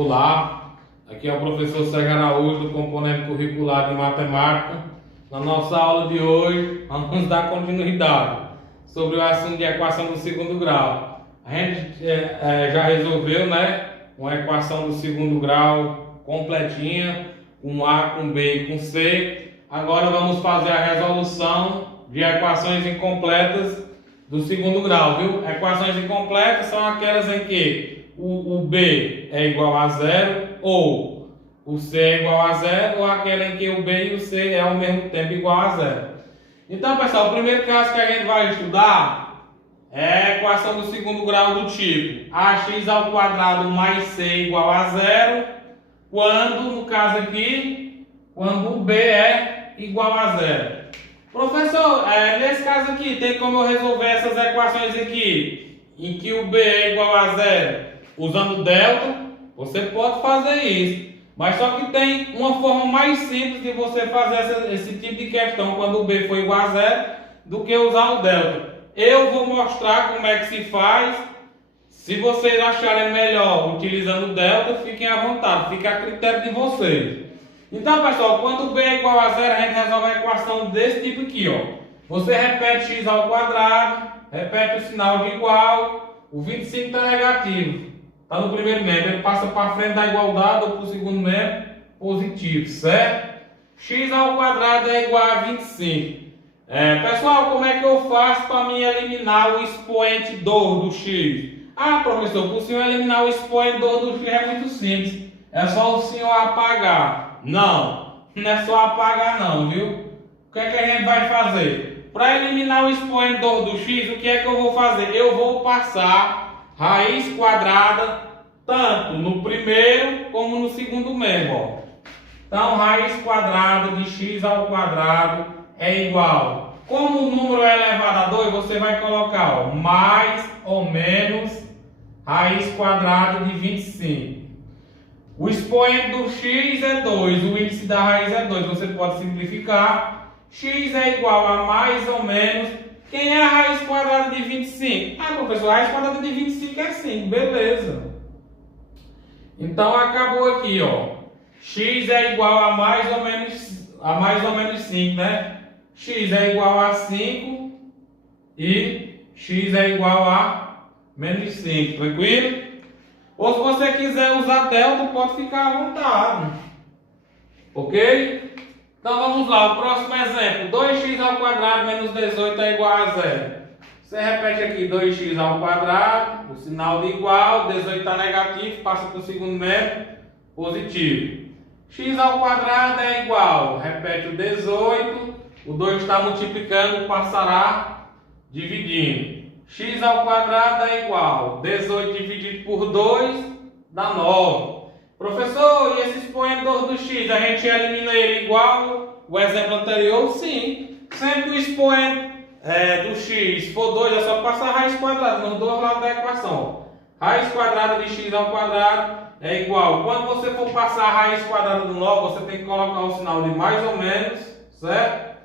Olá, aqui é o professor Sérgio Araújo do componente curricular de matemática. Na nossa aula de hoje, vamos dar continuidade sobre o assunto de equação do segundo grau. A gente já resolveu, uma equação do segundo grau completinha, com A, com B e com C. Agora vamos fazer a resolução de equações incompletas do segundo grau, viu? Equações incompletas são aquelas em que o B é igual a zero, ou o C é igual a zero, ou aquela em que o B e o C é ao mesmo tempo igual a zero. Então, pessoal, o primeiro caso que a gente vai estudar é a equação do segundo grau do tipo ax ao quadrado mais c igual a zero, quando, no caso aqui, quando o B é igual a zero. Professor, nesse caso aqui, tem como eu resolver essas equações aqui, em que o B é igual a zero, usando delta? Você pode fazer isso, mas só que tem uma forma mais simples de você fazer esse tipo de questão quando o B for igual a zero, do que usar o delta. Eu vou mostrar como é que se faz. Se vocês acharem melhor utilizando o delta, fiquem à vontade, fica a critério de vocês. Então, pessoal, quando o B é igual a zero, a gente resolve a equação desse tipo aqui, ó. Você repete x ao quadrado, repete o sinal de igual, o 25 está negativo, está no primeiro membro, ele passa para frente da igualdade ou para o segundo membro positivo, certo? X ao quadrado é igual a 25. Pessoal, como é que eu faço para mim eliminar o expoente 2 do x? Ah, professor, para o senhor eliminar o expoente 2 do x é muito simples. É só o senhor apagar. Não é só apagar não, viu? O que é que a gente vai fazer? Para eliminar o expoente 2 do x, o que é que eu vou fazer? Eu vou passar raiz quadrada tanto no primeiro como no segundo membro, ó. Então, raiz quadrada de x ao quadrado é igual. Como o número é elevado a 2, você vai colocar, ó, mais ou menos raiz quadrada de 25. O expoente do x é 2, o índice da raiz é 2. Você pode simplificar. X é igual a mais ou menos. Quem é a raiz quadrada de 25? Ah, professor, a raiz quadrada de 25 é 5. Beleza. Então, acabou aqui, ó. X é igual a mais ou menos 5, né? X é igual a 5 e x é igual a menos 5. Tranquilo? Ou se você quiser usar delta, pode ficar à vontade. Ok? Então vamos lá, o próximo exemplo. 2x ao quadrado menos 18 é igual a zero. Você repete aqui 2x ao quadrado, o sinal de igual, 18 está negativo, passa para o segundo membro, positivo. X ao quadrado é igual, repete o 18, o 2 está multiplicando, passará dividindo. X ao quadrado é igual, 18 dividido por 2 dá 9. Professor, e esse expoente 2 do x, a gente elimina ele igual o exemplo anterior? Sim. Sempre que o expoente do x for 2, é só passar a raiz quadrada nos dois lados da equação. Raiz quadrada de x ao quadrado é igual. Quando você for passar a raiz quadrada do 9, você tem que colocar o sinal de mais ou menos, certo?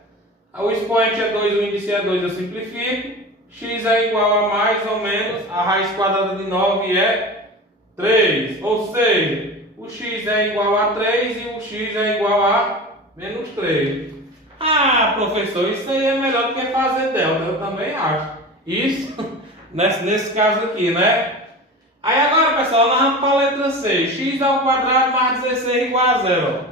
O expoente é 2, o índice é 2, eu simplifico. X é igual a mais ou menos, a raiz quadrada de 9 é 3. Ou seja, o x é igual a 3 e o x é igual a menos 3. Ah, professor, isso aí é melhor do que fazer delta. Eu também acho. Isso, nesse caso aqui, né? Aí agora, pessoal, nós vamos para a letra C. X ao quadrado mais 16 igual a 0.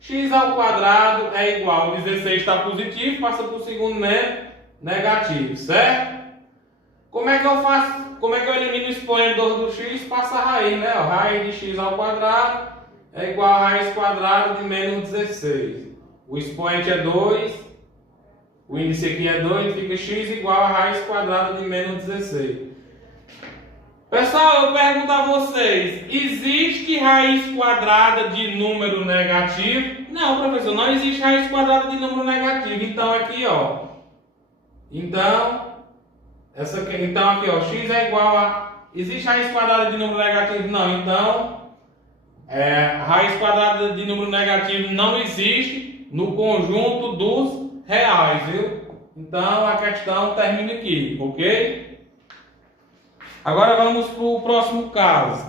X ao quadrado é igual, 16 está positivo, passa para o segundo membro negativo, certo? Como é que eu faço? Como é que eu elimino o expoente 2 do x? Passa a raiz, né? Raiz de x ao quadrado é igual a raiz quadrada de menos 16. O expoente é 2, o índice aqui é 2, fica x igual a raiz quadrada de menos 16. Pessoal, eu pergunto a vocês, existe raiz quadrada de número negativo? Não, professor, não existe raiz quadrada de número negativo. Então aqui, ó. Então aqui, ó, x é igual a... Existe raiz quadrada de número negativo? Não. Então, raiz quadrada de número negativo não existe no conjunto dos reais, viu? Então, a questão termina aqui, ok? Agora vamos para o próximo caso.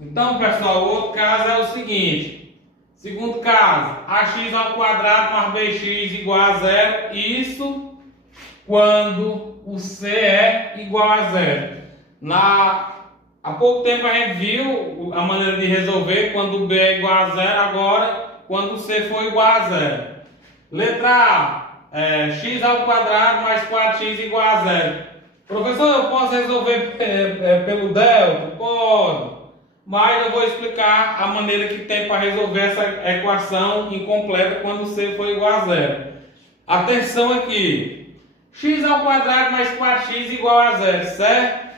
Então, pessoal, o outro caso é o seguinte. Segundo caso, ax ao quadrado mais bx igual a zero. Isso quando o c é igual a zero. Há pouco tempo a gente viu a maneira de resolver quando o b é igual a zero. Agora, quando o c for igual a zero. Letra A, x ao quadrado mais 4x igual a zero. Professor, eu posso resolver pelo delta? Pode. Mas eu vou explicar a maneira que tem para resolver essa equação incompleta quando c for igual a zero. Atenção aqui. X ao quadrado mais 4x igual a zero, certo?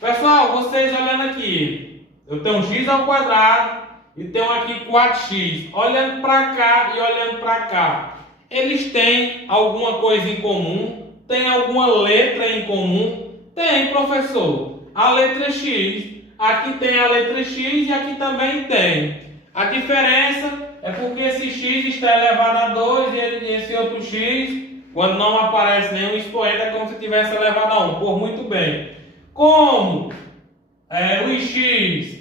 Pessoal, vocês olhando aqui. Eu tenho x ao quadrado e tenho aqui 4x. Olhando para cá e olhando para cá. Eles têm alguma coisa em comum? Tem alguma letra em comum? Tem, professor. A letra x. Aqui tem a letra x e aqui também tem. A diferença é porque esse x está elevado a 2 e esse outro x, quando não aparece nenhum expoente, é como se tivesse elevado a 1. Por muito bem. Como os x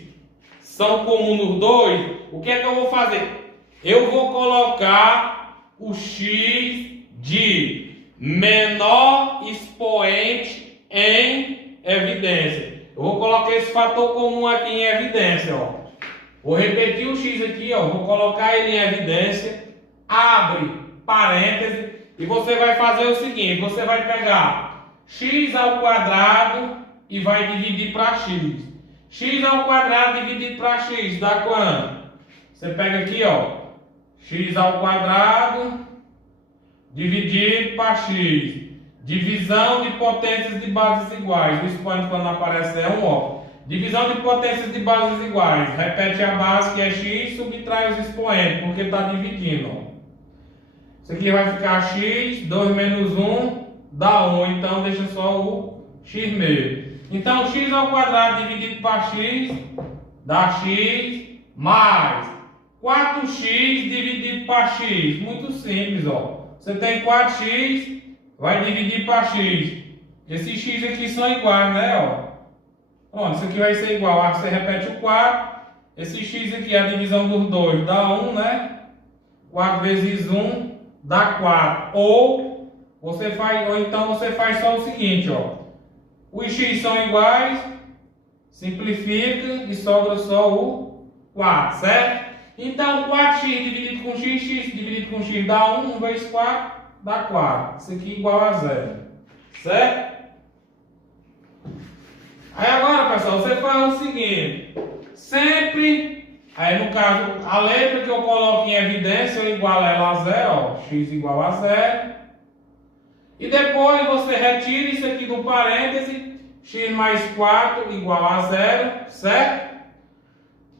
são comuns nos dois, o que é que eu vou fazer? Eu vou colocar o x de menor expoente em evidência. Eu vou colocar esse fator comum aqui em evidência, ó. Vou repetir o x aqui, ó. Vou colocar ele em evidência. Abre parêntese. E você vai fazer o seguinte. Você vai pegar x ao quadrado e vai dividir para x. X ao quadrado dividido para x dá quanto? Você pega aqui, ó. X ao quadrado dividido para x. Divisão de potências de bases iguais. O expoente quando aparece é 1, ó. Divisão de potências de bases iguais. Repete a base que é x, subtrai os expoentes, porque está dividindo, ó. Isso aqui vai ficar x, 2 menos 1, dá 1. Então deixa só o x mesmo. Então x ao quadrado dividido para x, dá x, mais 4x dividido para x. Muito simples, ó. Você tem 4x. Vai dividir para x. Esses x aqui são iguais, né? Ó. Pronto, isso aqui vai ser igual. Aí você repete o 4. Esse x aqui, a divisão dos dois, dá 1, né? 4 vezes 1 dá 4. Ou então você faz só o seguinte, ó. Os x são iguais, simplifica e sobra só o 4, certo? Então 4x dividido com x, x dividido com x dá 1, 1 vezes 4. Dá 4. Isso aqui igual a zero. Certo? Aí agora, pessoal, você faz o seguinte. Sempre, aí no caso, a letra que eu coloco em evidência, eu igualo ela a zero. Ó, x igual a zero. E depois você retira isso aqui do parêntese. X mais 4 igual a zero. Certo?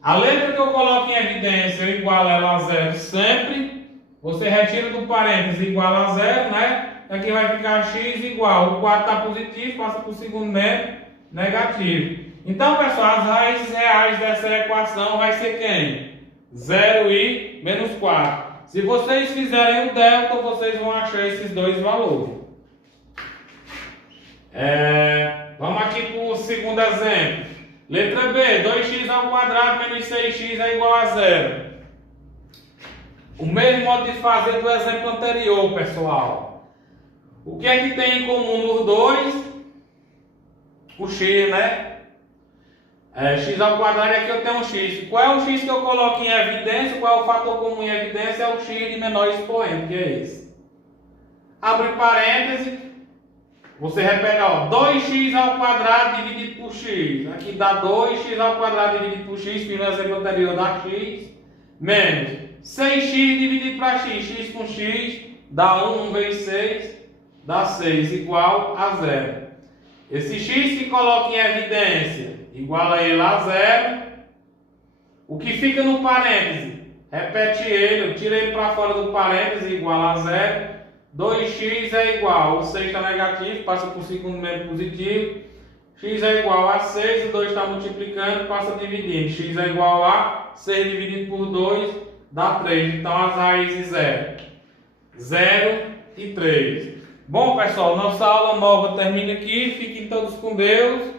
A letra que eu coloco em evidência, eu igualo ela a zero sempre. Você retira do parênteses igual a zero, né? Aqui vai ficar x igual. O 4 está positivo, passa para o segundo negativo. Então, pessoal, as raízes reais dessa equação vai ser quem? 0 e menos 4. Se vocês fizerem o delta, vocês vão achar esses dois valores. Vamos aqui para o segundo exemplo. Letra B, 2x ao quadrado menos 6x é igual a zero. O mesmo modo de fazer do exemplo anterior, pessoal. O que é que tem em comum nos dois? O x, né? X ao quadrado, aqui eu tenho um x. Qual é o x que eu coloco em evidência? Qual é o fator comum em evidência? É o x de menor expoente, que é esse. Abre parêntese. Você repete, ó, 2x ao quadrado dividido por x. Aqui dá 2x ao quadrado dividido por x, que no exemplo anterior dá x, menos 6x dividido para x, x com x, dá 1, 1 vezes 6, dá 6, igual a 0. Esse x que coloca em evidência, igual a ele a 0. O que fica no parêntese, repete ele, tira ele para fora do parêntese, igual a 0. 2x é igual, o 6 está negativo, passa para o segundo membro positivo. X é igual a 6, o 2 está multiplicando, passa dividindo. X é igual a 6 dividido por 2, dá 3. Então as raízes é 0 e 3. Bom, pessoal, nossa aula nova termina aqui. Fiquem todos com Deus.